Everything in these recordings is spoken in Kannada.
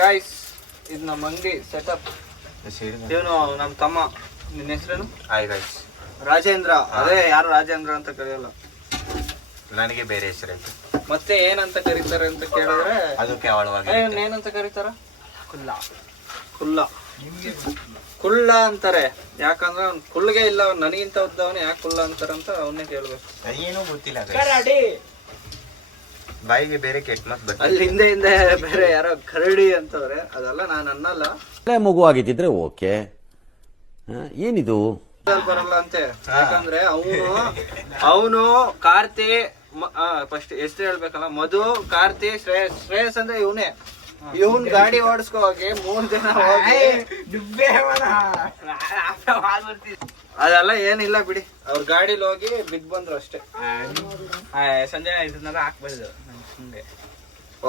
ಗಾಯ್ಸ್ ಇದು ನಮ್ಮ ಅಂಗಡಿ ಸೆಟಪ್. ಇವನು ನಮ್ಮ ತಮ್ಮ. ನಿನ್ನ ಹೆಸರೇನು? Hi guys. ರಾಜೇಂದ್ರ. ಅದೇ ಯಾರು ರಾಜೇಂದ್ರ ಅಂತ ಕರೆಯಲ್ಲ, ನನಗೆ ಬೇರೆ ಹೆಸರಾಯ್ತು. ಮತ್ತೆ ಏನಂತ ಕರೀತಾರೆ ಅಂತ ಕೇಳಿದ್ರೆ ಅದಕ್ಕೆ ಆಳವಾಗಿ ಏನಂತ ಕರೀತಾರ? ಕುಲ್ಲ. ಕುಲ್ಲ ಕುಳ್ಳ ಅಂತಾರೆ. ಯಾಕಂದ್ರೆ ಅವ್ನು ಕುಳ್ಳಿಗೆ ಇಲ್ಲ, ಅವ್ನು ನನಗಿಂತ ಉದ್ದವನು ಯಾಕೆ ಕುಳ್ಳ ಅಂತಾರಂತ ಅವನ್ನೇ ಕೇಳ್ಬೇಕು. ಏನೂ ಗೊತ್ತಿಲ್ಲ. ಬಾಯಿಗೆ ಬೇರೆ ಕೆಟ್ಟ ಮತ್ ಬರ್ತದೆ. ಅಲ್ಲಿ ಹಿಂದೆ ಹಿಂದೆ ಬೇರೆ ಯಾರೋ ಕರಡಿ ಅಂತವ್ರೆ, ಅದೆಲ್ಲ ನಾನು ಅನ್ನಲ್ಲ. ಮಗು ಆಗಿದ್ದಿದ್ರೆ ಓಕೆ, ಏನಿದು ಬರಲ್ಲ ಅಂತೆ. ಯಾಕಂದ್ರೆ ಅವನು ಕಾರ್ತಿ ಫಸ್ಟ್ ಹೆಸರು ಹೇಳ್ಬೇಕಲ್ಲ, ಮಧು, ಕಾರ್ತಿ, ಶ್ರೇಯಸ್. ಶ್ರೇಯಸ್ ಅಂದ್ರೆ ಇವನೇ. ಇವನ್ ಗಾಡಿ ಓಡಿಸ್ಕೊ ಹೋಗಿ 3 ದಿನ ಹೋಗಿ ಅದೆಲ್ಲ ಏನಿಲ್ಲ ಬಿಡಿ. ಅವ್ರ ಗಾಡಿಲಿ ಹೋಗಿ ಬಿದ್ ಬಂದ್ರು ಅಷ್ಟೇ. ಸಂಜೆ ಇದನ್ನೆಲ್ಲ ಹಾಕ್ಬಾರ್ದು.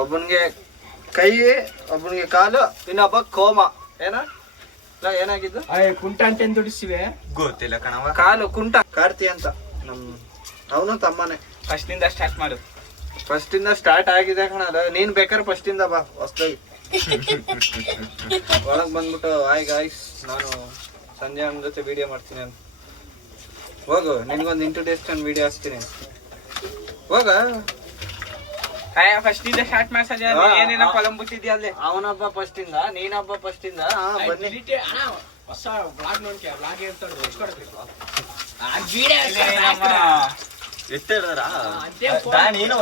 ಒಬ್ಬನ್ಗೆ ಕೈ, ಒಬ್ಬನಿಗೆ ಕಾಲು, ಇನ್ನೊಬ್ಬ ಕೋಮ. ಏನಾಗಿದ್ದು? ಕುಂಟ ಅಂತ ದುಡಿಸಿವೆ, ಗೊತ್ತಿಲ್ಲ ಕಣವ. ಕಾಲು ಕುಂಟ. ಕಾರ್ತಿ ಅಂತ ಅವನು ತಮ್ಮನೆ. ಫಸ್ಟ್ ನಿಂದ ಸ್ಟಾರ್ಟ್ ಮಾಡು. ಫಸ್ಟ್ ಇಂದ ಸ್ಟಾರ್ಟ್ ಆಗಿದೆ ಕಣ. ನೀನ್ ಬೇಕಾದ್ರೆ ಫಸ್ಟ್ ಇಂದ ಬಾ. ಹೊಸ್ದಾಗಿ ಒಳಗ್ ಬಂದ್ಬಿಟ್ಟು ಹಾಯ್ ಗಾಯ್ಸ್, ನಾನು ಸಂಜೆ ಅವನ ಜೊತೆ ವಿಡಿಯೋ ಮಾಡ್ತೀನಿ ಅಂತ ಹೋಗು. ನಿನ್ಗೊಂದು ಇಂಟ್ರೊಡಕ್ಷನ್ ವಿಡಿಯೋ ಹಾಕ್ತೀನಿ, ಹೋಗ. ಫಸ್ಟ್ ಇಂದ ಸ್ಟಾರ್ಟ್ ಮಾಡಿ ಸಂಜೆ. ಏನೇನ ಕೊಲಂ ಬಿಟ್ಟಿದ್ಯಾ ಅಲ್ಲಿ? ಅವನೊಬ್ಬ ಫಸ್ಟ್ ಇಂದ, ನೀನೊಬ್ಬ ಫಸ್ಟ್ ಇಂದ. ಬನ್ನಿ ಹೊಸ ಬ್ಲಾಗ್ ನೋಡ್ತೀಯ. ಬ್ಲಾಗ್ ಹೇಳ್ತಾడు ನೀನು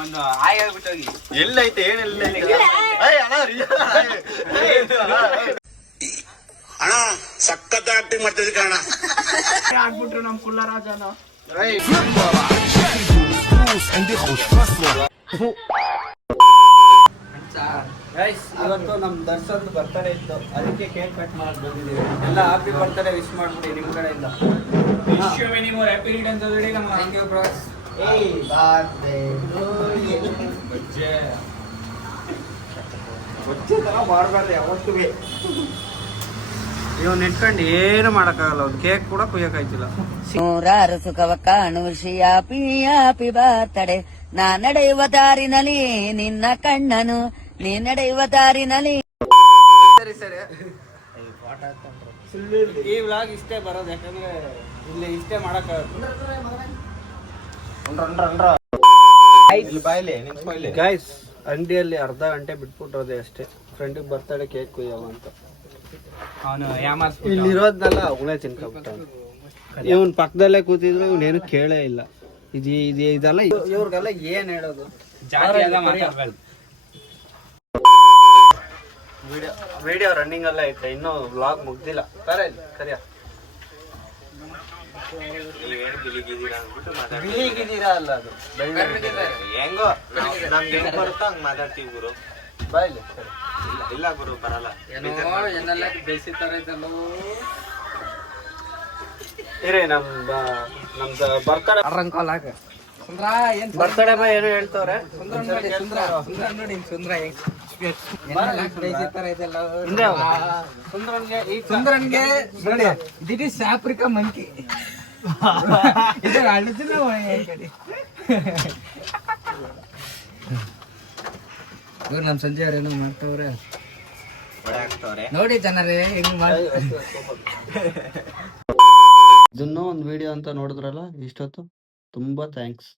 ಒಂದು ಆಯ್ ಆಗ್ಬಿಟ್ಟೋಗಿ ಎಲ್ಲೈತೆ ಏನೆಲ್ಲ ಅಣ್ಣ ಸಖತ್ ಆಕ್ಟಿಂಗ್ ಮಾಡ್ತಿದ್ದೆ ಕಾರಣ ಆಗ್ಬಿಟ್ರು ನಮ್ ಕುಳ್ಳರಾಜನ. ಇವತ್ತು ನಮ್ ದರ್ಶನ್ ಬರ್ತಡೇ ಇತ್ತು, ಅದಕ್ಕೆ ಕೇಕ್ ಕಟ್ ಮಾಡಕ್ ಬಂದಿದ್ದೀವಿ. ಎಲ್ಲ ಹ್ಯಾಪಿ ಬರ್ತಡೇ ವಿಶ್ ಮಾಡ್ಬಿಡಿ ನಿಮ್ ಕಡೆಯಿಂದ. Thank you bros. ಮಾಡಬಾರ್ದು ಯಾವತ್ತೂ. ಇವನ್ ಇಟ್ಕೊಂಡು ಏನು ಮಾಡಕ್ಕಾಗಲ್ಲ. ಒಂದು ಕೇಕ್ ಕೂಡ ಕುಯ್ಯಕ್ಕಾಯ್ತಿಲ್ಲ. ನೂರಾರು ಸುಖವ ಕಾಣು ಶ್ರೀಯಾಪಿ ಯಾಪಿ ಬರ್ತಡೆ. ನಾ ನಡೆಯುವ ದಾರಿನಲ್ಲಿ ನಿನ್ನ ಕಣ್ಣನು, ನೀ ನಡೆಯುವ ದಾರಿನಲ್ಲಿ. ಸರಿ ಸರಿ, ಈ ವ್ಲಾಗ್ ಇಷ್ಟೇ ಬರೋದು. ಯಾಕಂದ್ರೆ ಇಲ್ಲಿ ಇಷ್ಟೇ ಮಾಡಕ್ಕಾಗಲ್ಲ. ಗೈಸ್, ಅಂಗಡಿಯಲ್ಲಿ ಅರ್ಧ ಗಂಟೆ ಬಿಟ್ಬಿಟ್ಟೋದೆ ಅಷ್ಟೇ. ಫ್ರೆಂಡಿಗೆ ಬರ್ತಡೇ ಕೇಕ್ ಕುಯ್ಯವ ಅಂತ. ಅವನು ಇಲ್ಲಿರೋದ್ನೆಲ್ಲ ಅವನೇ ತಿನ್ಕೊಬಿಟ್ಟ. ಇವನ್ ಪಕ್ಕದಲ್ಲೇ ಕೂತಿದ್ರು, ಇವನೇನು ಕೇಳೇ ಇಲ್ಲ. ಇದೆಲ್ಲ ಇವ್ರಿಗೆಲ್ಲ ಏನ್ ಹೇಳೋದು? ವಿಡಿಯೋ ರನ್ನಿಂಗ್ ಅಲ್ಲ ಐತೆ, ಇನ್ನೂ ವ್ಲಾಗ್ ಮುಗ್ದಿಲ್ಲ. ಕರಿಯ ಬಿಳಿಗಿದ್ದೀರಾ ಅಲ್ಲ, ಅದು ಹೆಂಗೋ ನಮ್ಗೆ ಹೆಂಗ್ ಬರುತ್ತೋ ಹಂಗ್ ಮಾತಾಡ್ತೀವಿ ಗುರು. ಬಾಯ್ಲಿ. ಇಲ್ಲ ಗುರು ಬರಲ್ಲ. ಏನೆಲ್ಲ ಬೆಳೆಸಿತಾರೆ ಇರೇ. ನಮ್ದು ಬರ್ತಡೇ ಬರ್ತಡೇ ಬಾ ಏನೋ ಹೇಳ್ತವ್ರೆ. ಸುಂದ್ರನ್ಗೆ ನೋಡಿ, ದಿಟ್ ಇಸ್ ಆಫ್ರಿಕಾ ಮಂಕಿ. ಇವ್ರು ನಮ್ ಸಂಜೆ ಅವ್ರ ಏನೋ ಮಾಡ್ತವ್ರೆ ನೋಡಿ ಜನರೇ ಹೆಂಗ್ ಮಾಡಿ. ಇದನ್ನೂ ಒಂದು ವಿಡಿಯೋ ಅಂತ ನೋಡಿದ್ರಲ್ಲ ಇಷ್ಟೊತ್ತು, ತುಂಬಾ ಥ್ಯಾಂಕ್ಸ್.